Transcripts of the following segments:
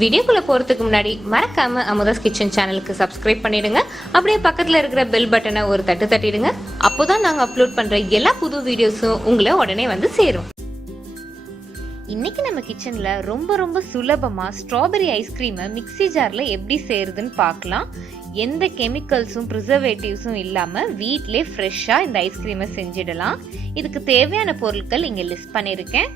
வீடியோக்குள்ள போறதுக்கு முன்னாடி மறக்காம அமுதாஸ் கிச்சன் சேனலுக்கு சப்ஸ்கிரைப் பண்ணிடுங்க. அப்படியே பக்கத்துல இருக்கிற பெல் பட்டனை ஒரு தட்டு தட்டிடுங்க. அப்போதான் நாங்க அப்லோட் பண்ற எல்லா புது வீடியோஸும் உங்களை உடனே வந்து சேரும். இன்னைக்கு நம்ம கிச்சன்ல ரொம்ப சுலபமா ஸ்ட்ராபெரி ஐஸ்கிரீமை மிக்ஸி ஜார்ல எப்படி செய்யறதுன்னு பார்க்கலாம். எந்த கெமிக்கல்ஸும் ப்ரிசர்வேட்டிவ்ஸும் இல்லாம வீட்லயே ஃப்ரெஷ்ஷா இந்த ஐஸ்கிரீமை செஞ்சிடலாம். இதுக்கு தேவையான பொருட்கள் இங்க லிஸ்ட் பண்ணிருக்கேன்.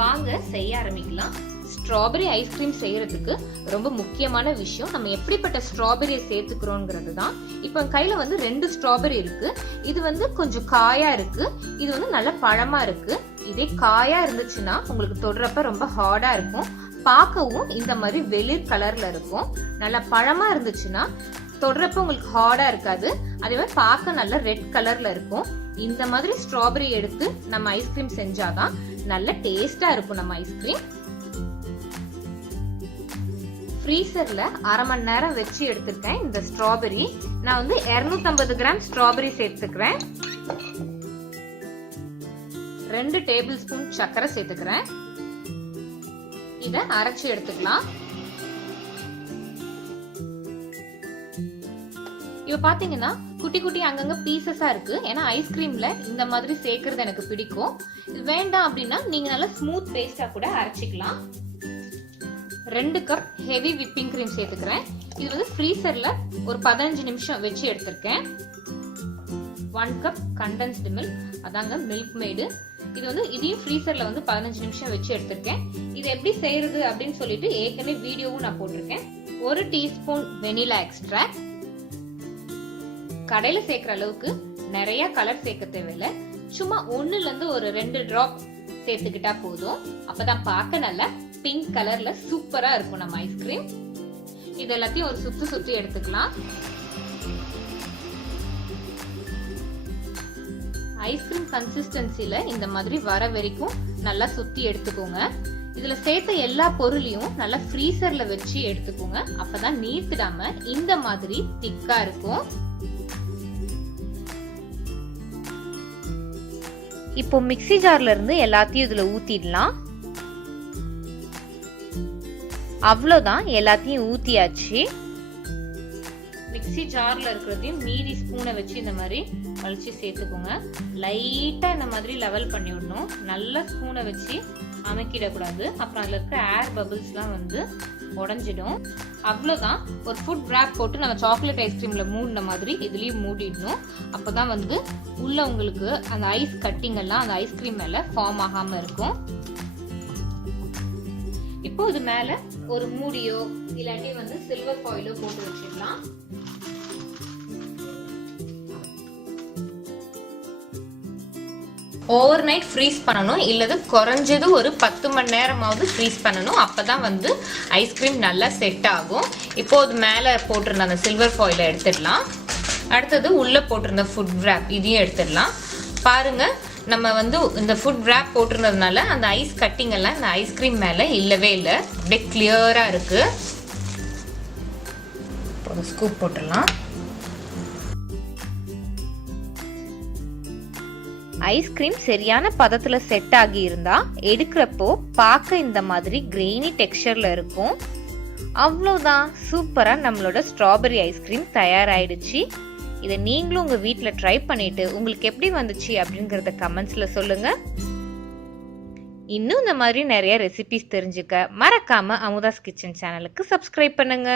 வாங்க செய்ய ஆரம்பிக்கலாம். ஸ்ட்ராபெரி ஐஸ்கிரீம் செய்யறதுக்கு ரொம்ப முக்கியமான விஷயம் நம்ம எப்படிப்பட்ட ஸ்ட்ராபெரியை சேர்த்துக்கிறோங்கிறது தான். இப்போ கையில வந்து 2 ஸ்ட்ராபெரி இருக்கு. இது கொஞ்சம் காயா இருக்கு, இது நல்ல பழமா இருக்கு. இதே காயா இருந்துச்சுன்னா உங்களுக்கு தொடுறப்ப ரொம்ப ஹார்டா இருக்கும், பார்க்கவும் இந்த மாதிரி வெளிர் கலர்ல இருக்கும். நல்ல பழமா இருந்துச்சுன்னா தொடுறப்ப உங்களுக்கு ஹார்டா இருக்காது, அதே மாதிரி பார்க்க நல்ல ரெட் கலர்ல இருக்கும். இந்த மாதிரி ஸ்ட்ராபெரி எடுத்து நம்ம ஐஸ்கிரீம் செஞ்சாதான் நல்ல டேஸ்டா இருக்கும் நம்ம ஐஸ்கிரீம். ஃப்ரீசர்ல 1/2 மணி நேரம் வச்சு எடுத்துருக்கேன். இந்த ஸ்ட்ராபெரி நான் 250 கிராம் ஸ்ட்ராபெரி சேர்த்துக்கிறேன். 2 டேபிள் ஸ்பூன் சர்க்கரை சேர்த்துக்கிறேன். இத அரைச்சு எடுத்துக்கலாம். இப்ப பாத்தீங்கன்னா குட்டி குட்டி அங்கங்க பீசஸா இருக்கு. ஏன்னா ஐஸ்கிரீம்ல இந்த மாதிரி சேர்க்கறது எனக்கு பிடிக்கும். வேண்டாம் அப்படின்னா நீங்க நல்லா ஸ்மூத் பேஸ்டா கூட அரைச்சிக்கலாம். 2 கப் ஹெவி விப்பிங் கிரீம் சேர்த்துக்கிறேன். இது ஃப்ரீசர்ல ஒரு 15 நிமிஷம் வச்சு எடுத்திருக்கேன். 1 கப் கண்டென்ஸ்டு மில்க், அதாங்க மில்க் மேடு. இது இதையும் ஃப்ரீசர்ல 15 நிமிஷம் வச்சு எடுத்திருக்கேன். இது எப்படி செய்யறது அப்படின்னு சொல்லிட்டு ஏற்கனவே வீடியோவும் நான் போட்டிருக்கேன். 1 டீஸ்பூன் வெனிலா எக்ஸ்ட்ராக்ட். கடையில சேர்க்கிற அளவுக்கு நிறைய கலர் சேர்க்க தேவையில்லை, சும்மா 1ல இருந்து ஒரு 2 டிராப் சேர்த்துக்கிட்டா போதும். அப்பதான் பார்க்க நல்லா பிங்க் கலர்ல சூப்பரா இருக்கும் நம்ம ஐஸ்கிரீம். இது எல்லாத்தையும் ஒரு சுத்தி எடுத்துக்கலாம். ஐஸ்கிரீம் கன்சிஸ்டன்சில இந்த மாதிரி வர வரைக்கும் நல்லா சுத்தி எடுத்துக்கோங்க. இதுல சேர்த்த எல்லா பொருளையும் நல்லா ஃப்ரீசர்ல வச்சு எடுத்துக்கோங்க. அப்பதான் நீர்த்திடாம இந்த மாதிரி திக்கா இருக்கும். இப்போ மிக்ஸி ஜார்ல இருந்து எல்லாத்தையும் இதுல ஊத்திடலாம். அவ்வளவுதான், எல்லாத்தையும் ஊத்தியாச்சு. மிக்ஸி ஜார்ல இருக்கிறதையும் மீதி ஸ்பூனை வச்சு இந்த மாதிரி வலிச்சு சேர்த்துக்கோங்க. லைட்டா இந்த மாதிரி லெவல் பண்ணி விடணும். நல்லா ஸ்பூனை வச்சு அமைக்கிடக்கூடாது, அப்புறம் அதுல இருக்க ஏர் பபிள்ஸ் எல்லாம் உடஞ்சிடும். அவ்வளவுதான். ஒரு ஃபுட் ராப் போட்டு நம்ம சாக்லேட் ஐஸ்கிரீம்ல மூடின மாதிரி இதுலயும் மூடிடணும். அப்பதான் உள்ள உங்களுக்கு அந்த ஐஸ் கட்டிங் எல்லாம் அந்த ஐஸ்கிரீம் மேல ஃபார்ம் ஆகாம இருக்கும். இப்போ இது மேல ஒரு மூடியோ இல்லாட்டி சில்வர் ஃபாயிலோ போட்டு வச்சிடலாம். ஓவர் நைட் ஃப்ரீஸ் பண்ணணும், இல்லது குறைஞ்சது ஒரு 10 மணி நேரமாவது ஃப்ரீஸ் பண்ணணும். அப்பதான் ஐஸ்கிரீம் நல்லா செட் ஆகும். இப்போ இது மேல போட்டிருந்த அந்த சில்வர் ஃபாயிலை எடுத்துடலாம். அடுத்தது உள்ள போட்டிருந்த ஃபுட் ராப் இதையும் எடுத்துடலாம். பாருங்க, நம்ம இந்த ஃபுட் ராப் போட்டிருந்ததுனால அந்த ஐஸ் கட்டிங் எல்லாம் இந்த ஐஸ்கிரீம் மேல இல்லவே இல்லை, அப்படியே கிளியரா இருக்கு. ஸ்கூப் போட்டுடலாம். ஐஸ்கிரீம் சரியான பதத்துல செட் ஆகி இருந்தா எடுக்கிறப்போ பார்க்க இந்த மாதிரி கிரெயினி டெக்ஸ்சர்ல இருக்கும். அவ்வளவுதான், சூப்பரா நம்மளோட ஸ்ட்ராபெரி ஐஸ்கிரீம் தயாராயிடுச்சு. இதை நீங்களும் உங்க வீட்ல ட்ரை பண்ணிட்டு உங்களுக்கு எப்படி வந்துச்சு அப்படிங்கறத கமெண்ட்ஸ்ல சொல்லுங்க. இன்னும் இந்த மாதிரி நிறைய ரெசிபிஸ் தெரிஞ்சுக்க மறக்காம அமுதாஸ் கிச்சன் சேனலுக்கு சப்ஸ்கிரைப் பண்ணுங்க.